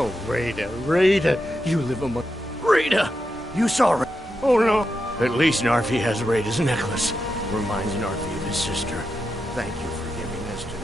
Oh, Rada, you live among... Rada! You saw Rada! Oh, no! At least Narfi has Rada's necklace. Reminds Narfi of his sister. Thank you for giving this to Narfi.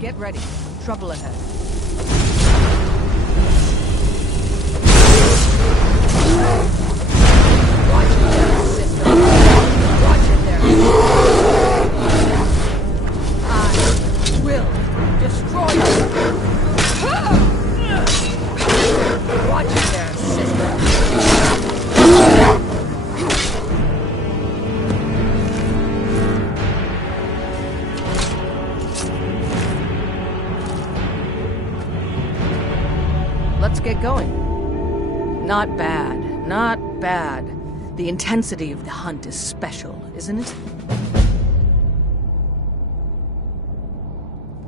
Get ready. Trouble ahead. Watch it there, sister. Watch it there. I will destroy you. Watch it there, sister. Let's get going. Not bad, not bad. The intensity of the hunt is special, isn't it?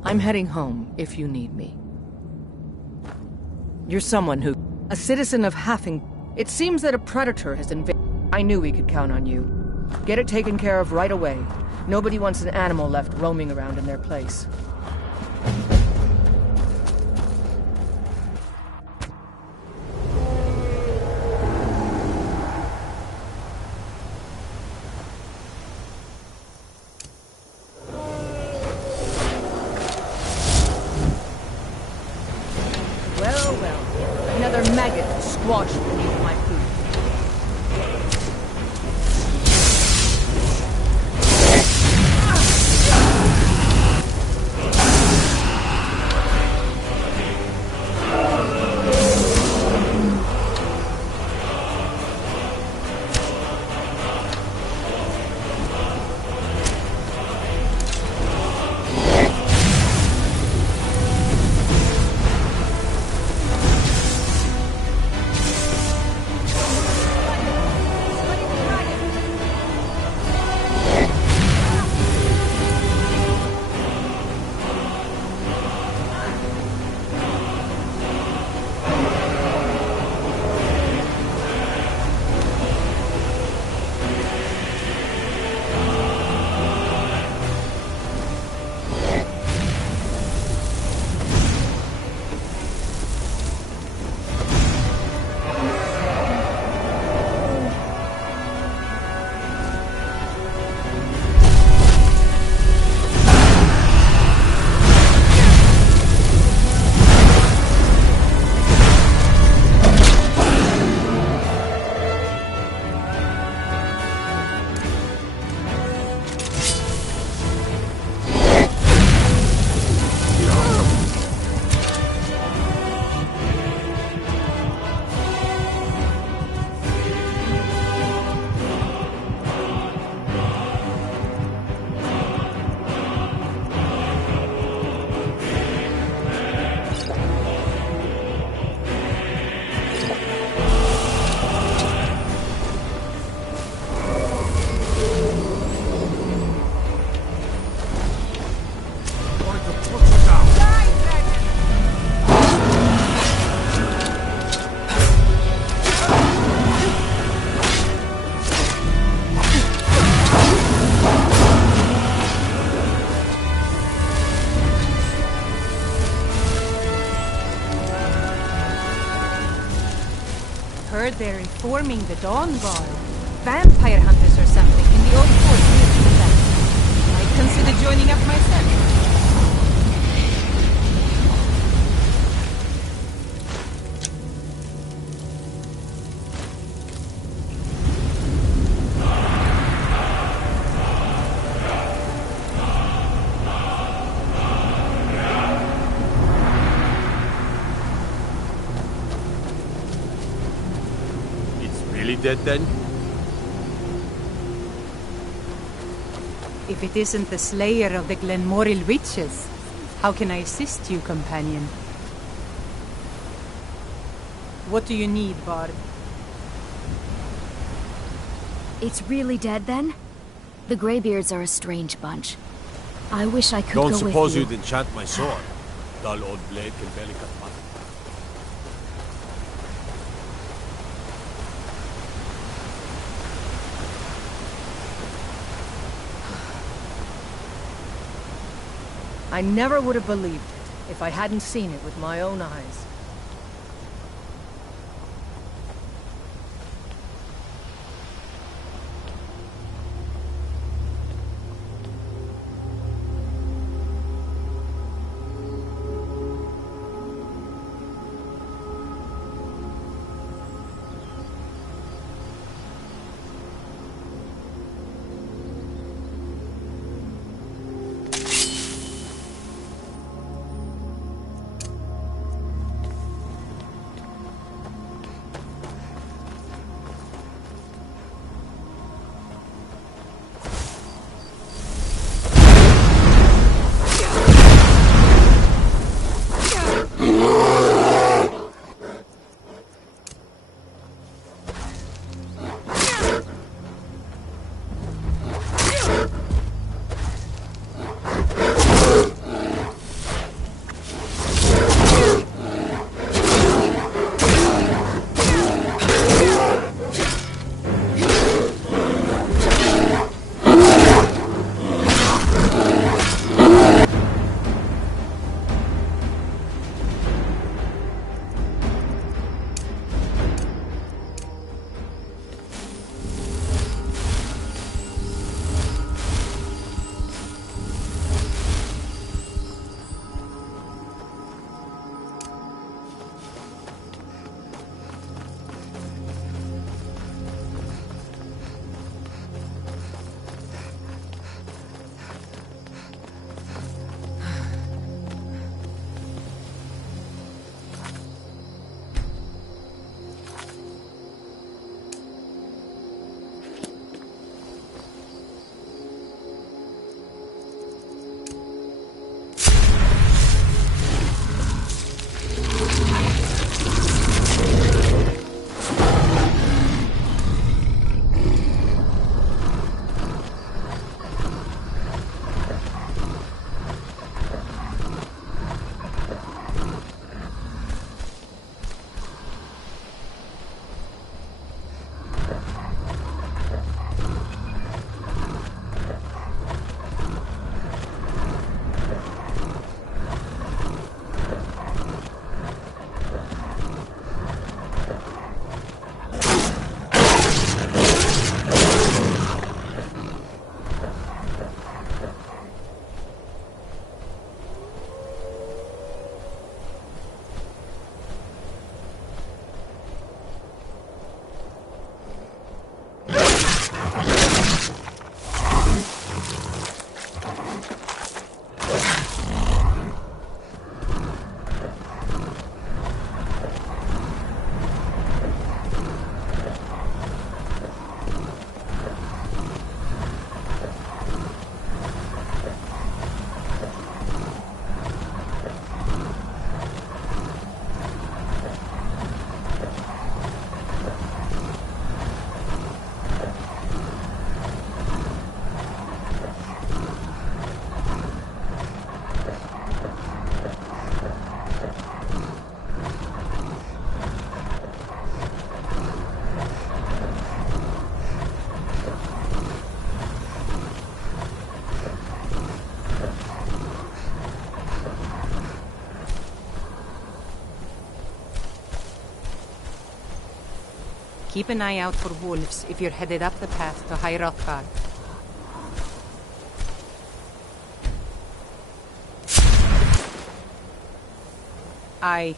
I'm heading home if you need me. You're someone who... A citizen of Haffing. It seems that a predator has invaded. I knew we could count on you. Get it taken care of right away. Nobody wants an animal left roaming around in their place. Another maggot squashed beneath my food. Heard they're reforming the Dawn Guard. Vampire hunters or something in the old fort near the back. I'd consider joining up myself. really dead then? If it isn't the slayer of the Glenmoril witches, how can I assist you, companion? What do you need, Bard? It's really dead then? The Greybeards are a strange bunch. I wish I could Don't go suppose with you. you'd enchant my sword? Dull old blade can barely cut mutton. I never would have believed it if I hadn't seen it with my own eyes. Keep an eye out for wolves if you're headed up the path to High Hrothgar. Aye.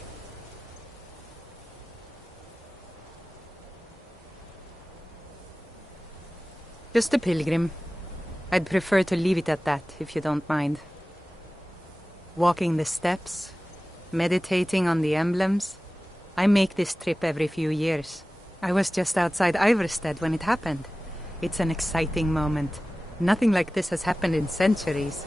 Just a pilgrim. I'd prefer to leave it at that, if you don't mind. Walking the steps, meditating on the emblems. I make this trip every few years. I was just outside Iverstead when it happened. It's an exciting moment. Nothing like this has happened in centuries.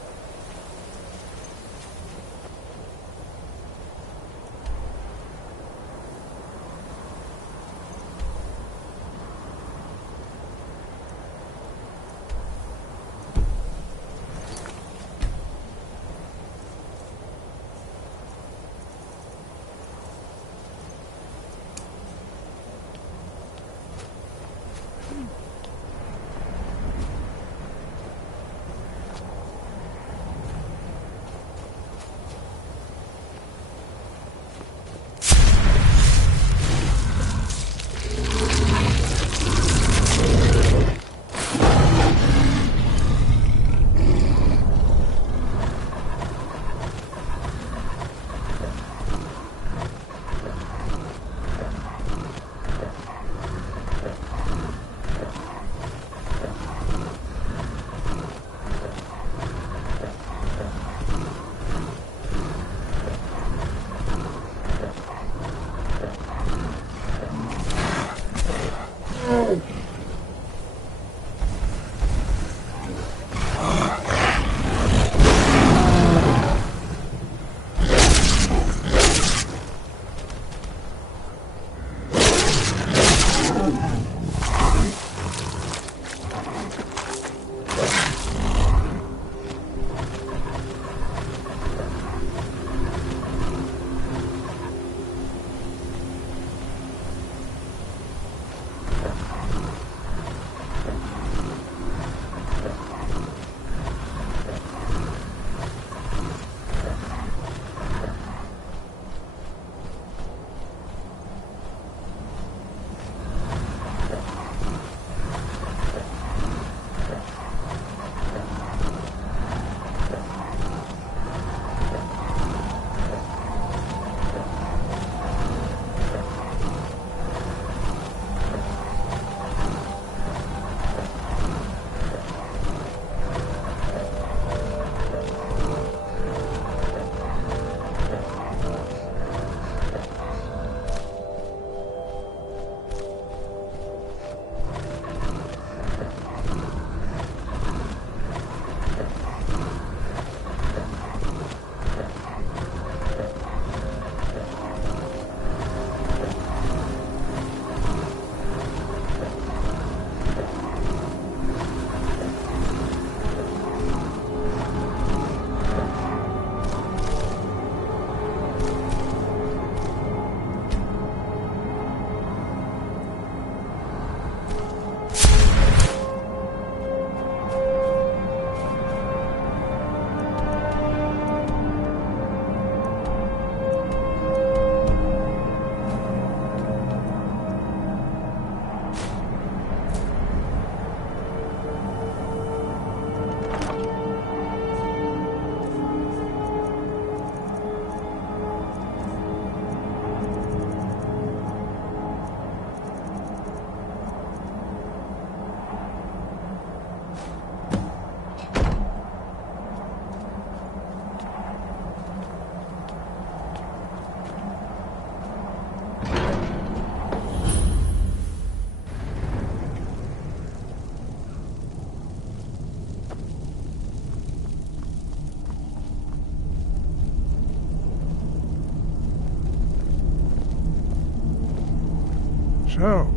So,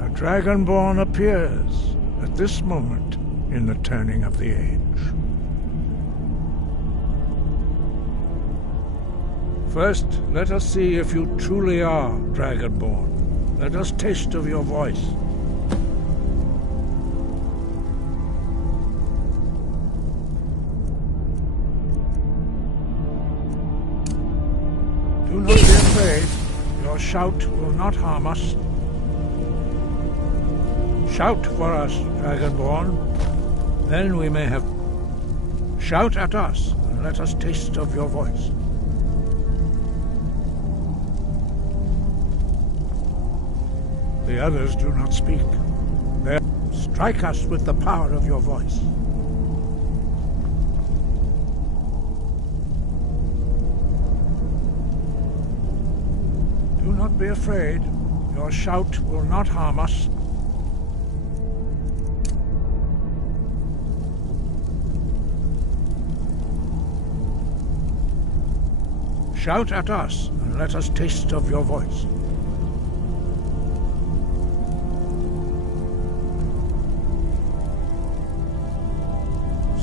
a Dragonborn appears at this moment in the turning of the age. First, let us see if you truly are Dragonborn. Let us taste of your voice. Do not be afraid. Your shout will not harm us. Shout for us, Dragonborn. Then we may have... Shout at us, and let us taste of your voice. The others do not speak. They strike us with the power of your voice. Do not be afraid. Your shout will not harm us. Shout at us, and let us taste of your voice.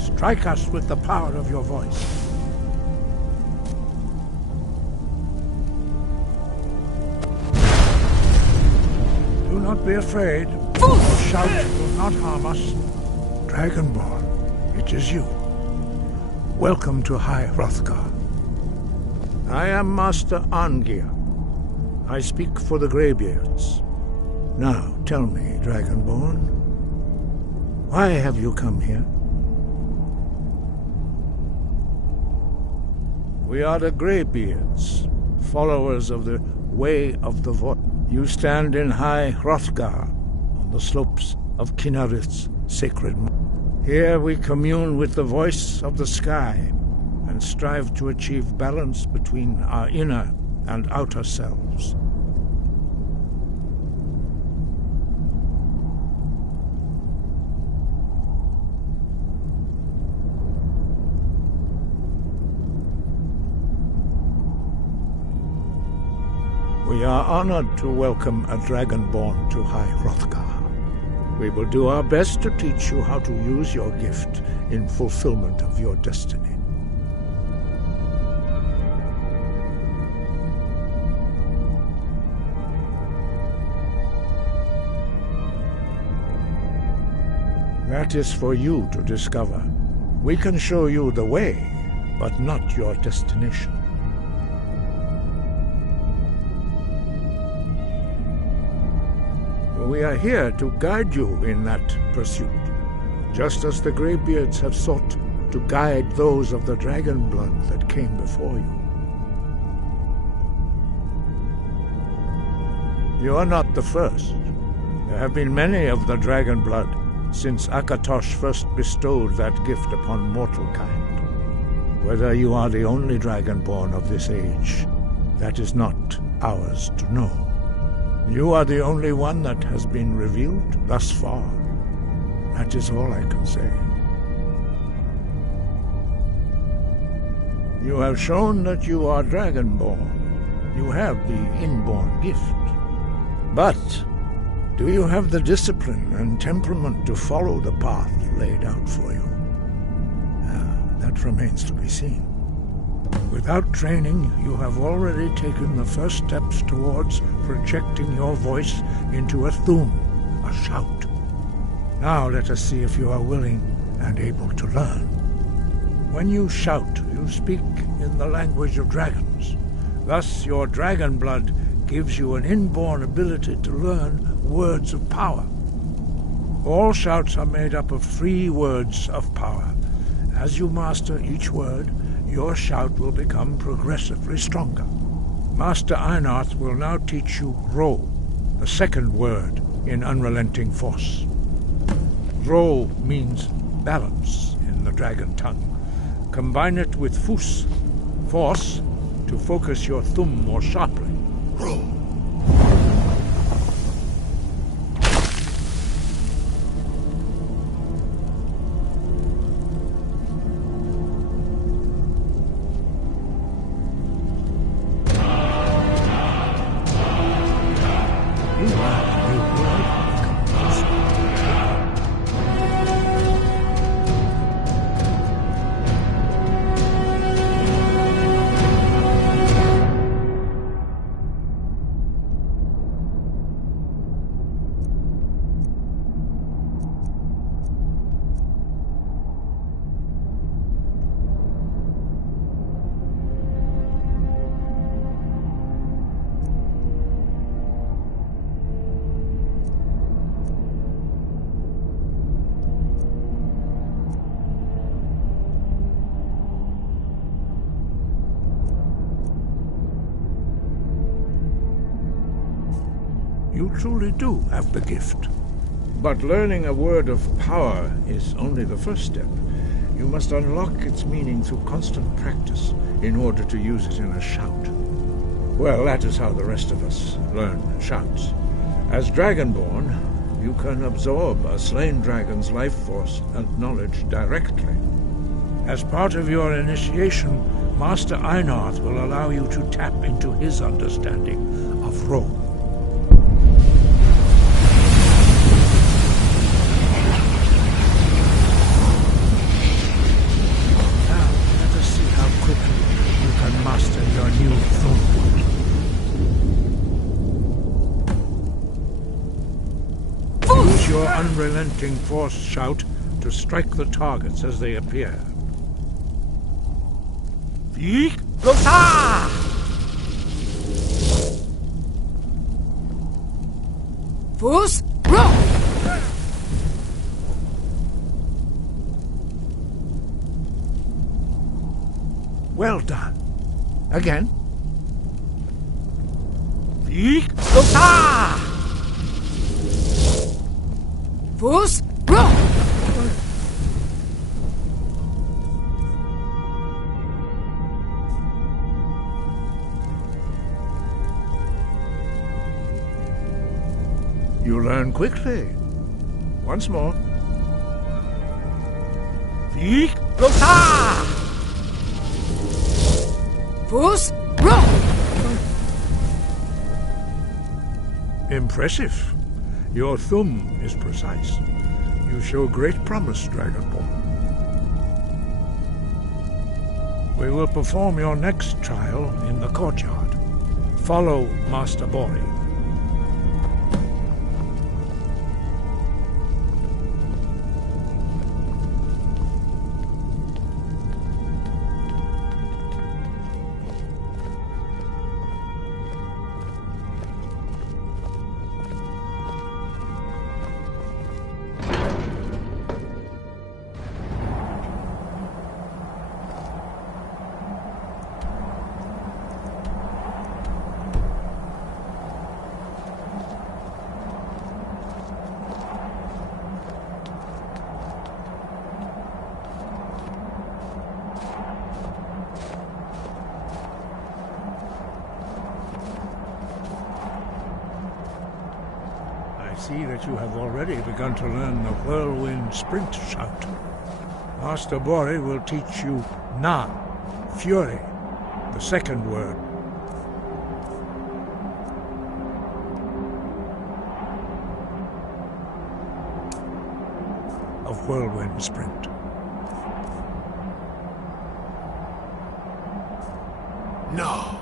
Strike us with the power of your voice. Do not be afraid. Your shout will not harm us. Dragonborn, it is you. Welcome to High Hrothgar. I am Master Arngeir. I speak for the Greybeards. Now, tell me, Dragonborn, why have you come here? We are the Greybeards, followers of the Way of the Void. You stand in High Hrothgar, on the slopes of Kinarith's sacred mountain. Here we commune with the voice of the sky, and strive to achieve balance between our inner and outer selves. We are honored to welcome a Dragonborn to High Hrothgar. We will do our best to teach you how to use your gift in fulfillment of your destiny. That is for you to discover. We can show you the way, but not your destination. We are here to guide you in that pursuit, just as the Greybeards have sought to guide those of the dragon blood that came before you. You are not the first. There have been many of the dragon blood since Akatosh first bestowed that gift upon mortal kind. Whether you are the only dragonborn of this age, that is not ours to know. You are the only one that has been revealed thus far. That is all I can say. You have shown that you are dragonborn. You have the inborn gift. But do you have the discipline and temperament to follow the path laid out for you? That remains to be seen. Without training, you have already taken the first steps towards projecting your voice into a thum, a shout. Now let us see if you are willing and able to learn. When you shout, you speak in the language of dragons. Thus, your dragon blood gives you an inborn ability to learn words of power. All shouts are made up of 3 words of power. As you master each word, your shout will become progressively stronger. Master Einarth will now teach you Ro, the second word in Unrelenting Force. Ro means balance in the dragon tongue. Combine it with Fus, force, to focus your thumb more sharply. Ro. You truly do have the gift. But learning a word of power is only the first step. You must unlock its meaning through constant practice in order to use it in a shout. Well, that is how the rest of us learn shouts. As Dragonborn, you can absorb a slain dragon's life force and knowledge directly. As part of your initiation, Master Einarth will allow you to tap into his understanding of Rome. Now, let us see how quickly you can master your new thumb. Use your unrelenting force shout to strike the targets as they appear. Fus, roll! Well done. Again. Fus, roll! You learn quickly. Once more. Fus, roll! Impressive. Your thumb is precise. You show great promise, Dragonborn. We will perform your next trial in the courtyard. Follow Master Bori. I see that you have already begun to learn the whirlwind sprint shout. Master Bori will teach you Na, fury, the second word. Of whirlwind sprint. No.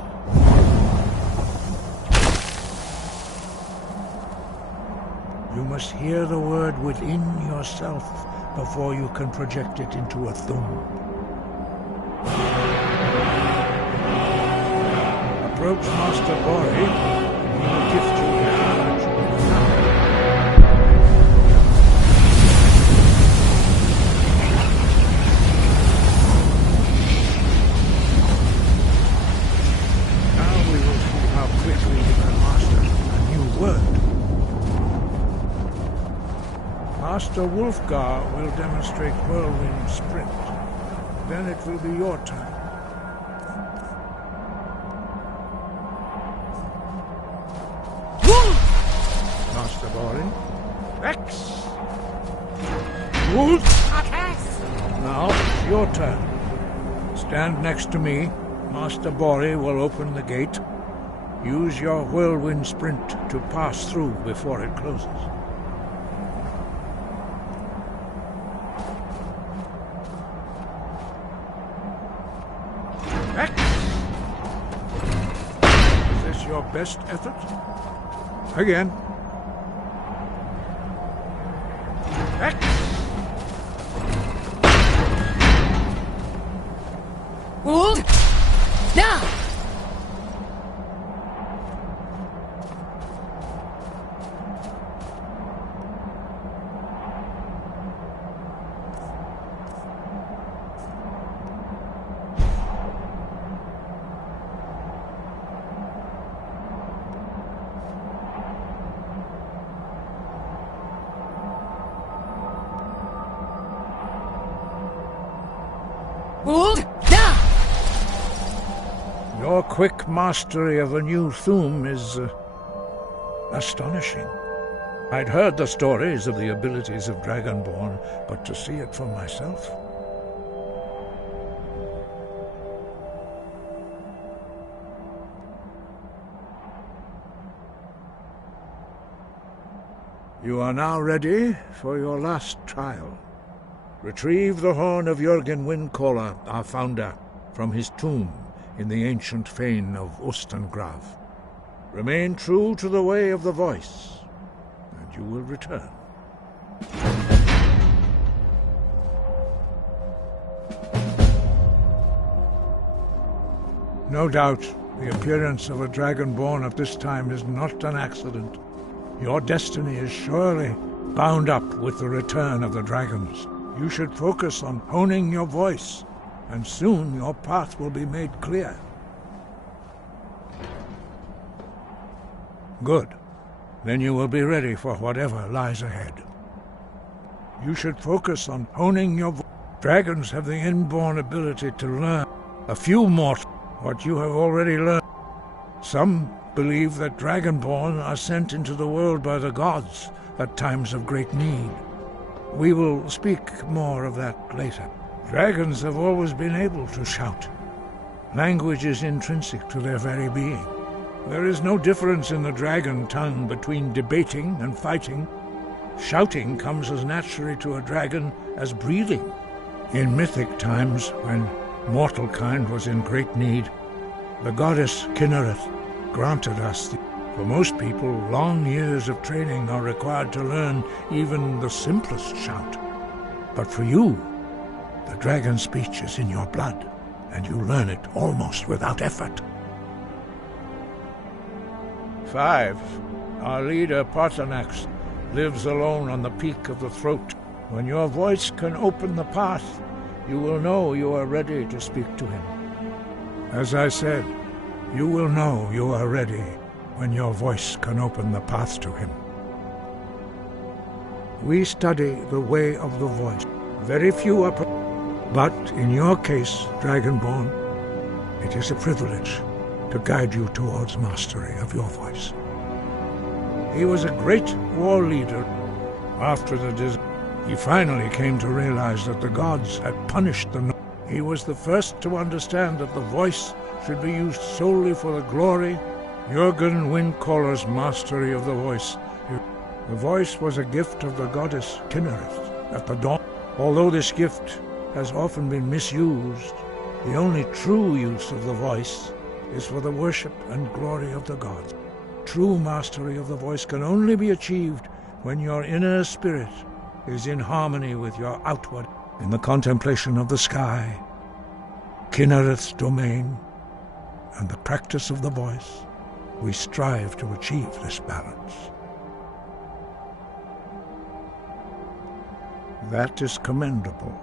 You must hear the word within yourself before you can project it into a thumb. Approach Master Bori, and he will gift you the knowledge of the power. Now we will see how quickly you can master a new word. Master Wulfgar will demonstrate whirlwind sprint. Then it will be your turn. Master Bori. Rex! Wolf! Now, it's your turn. Stand next to me. Master Bori will open the gate. Use your whirlwind sprint to pass through before it closes. Rex! Is this your best effort? Again. Rex! Hold! Now! Hold! Now! Your quick mastery of a new thum is astonishing. I'd heard the stories of the abilities of Dragonborn, but to see it for myself... You are now ready for your last trial. Retrieve the horn of Jürgen Windcaller, our founder, from his tomb in the ancient fane of Ostengrav. Remain true to the way of the voice, and you will return. No doubt, the appearance of a Dragonborn at this time is not an accident. Your destiny is surely bound up with the return of the dragons. You should focus on honing your voice, and soon your path will be made clear. Good. Then you will be ready for whatever lies ahead. You should focus on honing your voice. Dragons have the inborn ability to learn a few more what you have already learned. Some believe that Dragonborn are sent into the world by the gods at times of great need. We will speak more of that later. Dragons have always been able to shout. Language is intrinsic to their very being. There is no difference in the dragon tongue between debating and fighting. Shouting comes as naturally to a dragon as breathing. In mythic times, when mortal kind was in great need, the goddess Kinnereth granted us. For most people, long years of training are required to learn even the simplest shout. But for you, the dragon speech is in your blood, and you learn it almost without effort. 5. Our leader, Parthenax, lives alone on the peak of the throat. When your voice can open the path, you will know you are ready to speak to him. As I said, you will know you are ready when your voice can open the path to him. We study the way of the voice. Very few are... But in your case, Dragonborn, it is a privilege to guide you towards mastery of your voice. He was a great war leader. After the he finally came to realize that the gods had punished the... He was the first to understand that the voice should be used solely for the glory. Jürgen Windcaller's mastery of the voice. The voice was a gift of the goddess Kinnereth at the dawn. Although this gift has often been misused, the only true use of the voice is for the worship and glory of the gods. True mastery of the voice can only be achieved when your inner spirit is in harmony with your outward. In the contemplation of the sky, Kinnereth's domain, and the practice of the voice, we strive to achieve this balance. That is commendable.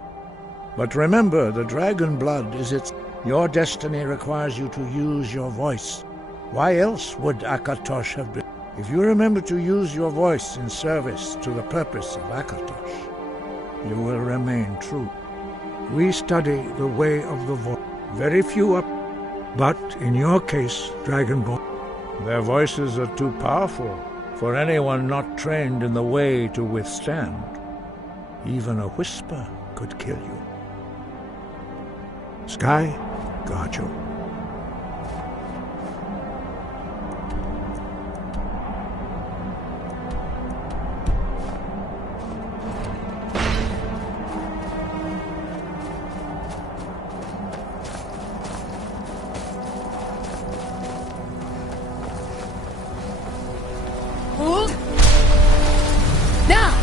But remember, the dragon blood is its... Your destiny requires you to use your voice. Why else would Akatosh have been... If you remember to use your voice in service to the purpose of Akatosh, you will remain true. We study the way of the voice. Very few are... But in your case, Dragonborn, their voices are too powerful for anyone not trained in the way to withstand. Even a whisper could kill you. Sky, guard you. Hold! Now!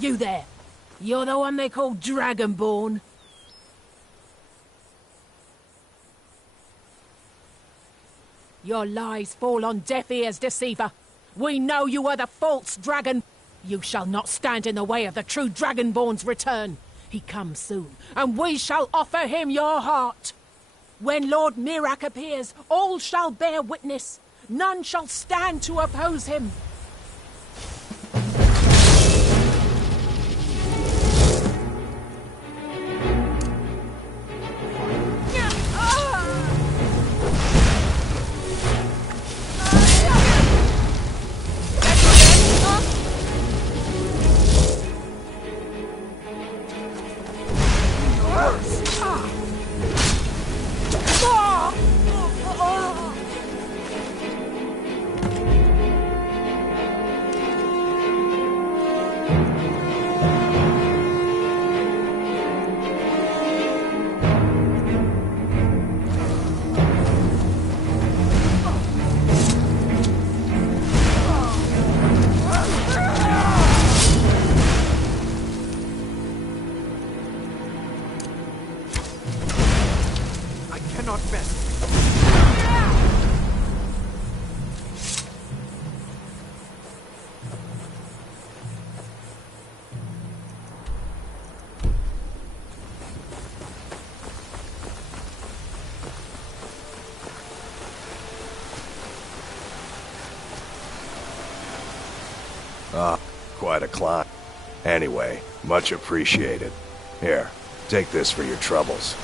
You there. You're the one they call Dragonborn. Your lies fall on deaf ears, deceiver. We know you are the false dragon. You shall not stand in the way of the true Dragonborn's return. He comes soon, and we shall offer him your heart. When Lord Mirak appears, all shall bear witness. None shall stand to oppose him. Quite a climb. Anyway, much appreciated. Here, take this for your troubles.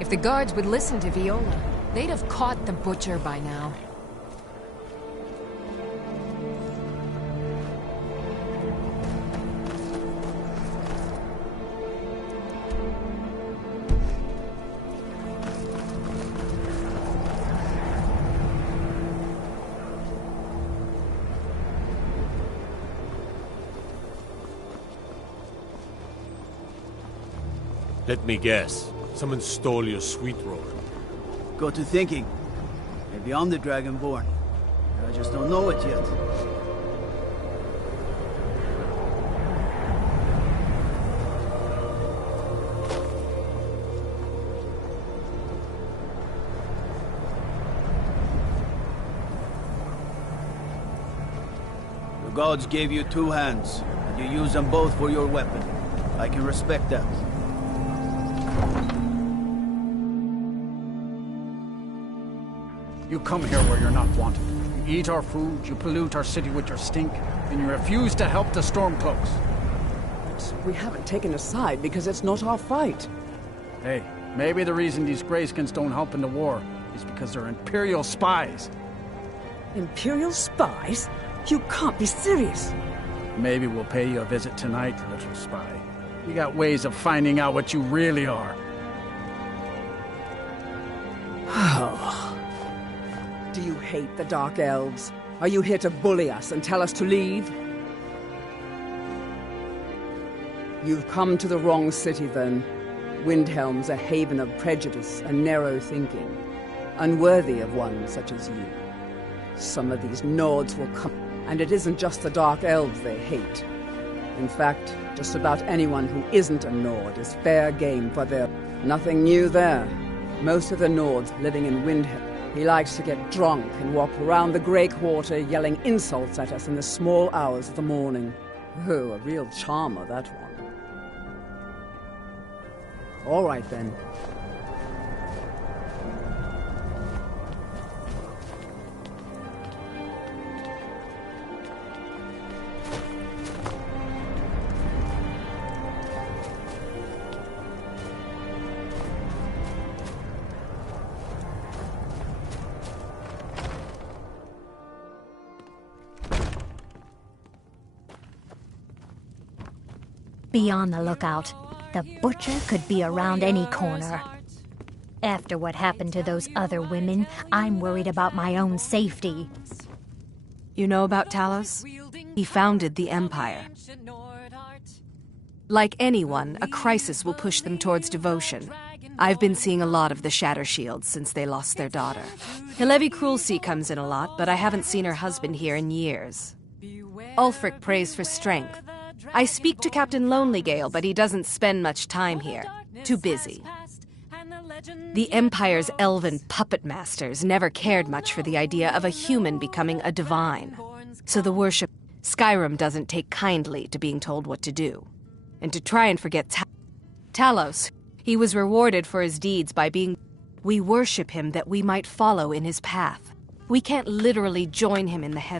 If the guards would listen to Viola, they'd have caught the butcher by now. Let me guess. Someone stole your sweet roll. Got to thinking. Maybe I'm the Dragonborn. I just don't know it yet. The gods gave you two hands, and you use them both for your weapon. I can respect that. You come here where you're not wanted. You eat our food, you pollute our city with your stink, and you refuse to help the Stormcloaks. But we haven't taken a side because it's not our fight. Hey, maybe the reason these Greyskins don't help in the war is because they're Imperial spies. Imperial spies? You can't be serious. Maybe we'll pay you a visit tonight, little spy. We got ways of finding out what you really are. Do you hate the Dark Elves? Are you here to bully us and tell us to leave? You've come to the wrong city, then. Windhelm's a haven of prejudice and narrow thinking, unworthy of one such as you. Some of these Nords will come, and it isn't just the Dark Elves they hate. In fact, just about anyone who isn't a Nord is fair game for their... Nothing new there. Most of the Nords living in Windhelm. He likes to get drunk and walk around the Grey Quarter yelling insults at us in the small hours of the morning. Oh, a real charmer, that one. All right, then. Be on the lookout. The butcher could be around any corner. After what happened to those other women, I'm worried about my own safety. You know about Talos? He founded the Empire. Like anyone, a crisis will push them towards devotion. I've been seeing a lot of the Shatter Shields since they lost their daughter. Hilevi Cruelseat comes in a lot, but I haven't seen her husband here in years. Ulfric prays for strength. I speak to Captain Lonelygale, but he doesn't spend much time here. Too busy. The Empire's elven puppet masters never cared much for the idea of a human becoming a divine. So the worship... Skyrim doesn't take kindly to being told what to do. And to try and forget Talos, he was rewarded for his deeds by being... We worship him that we might follow in his path. We can't literally join him in the heavens.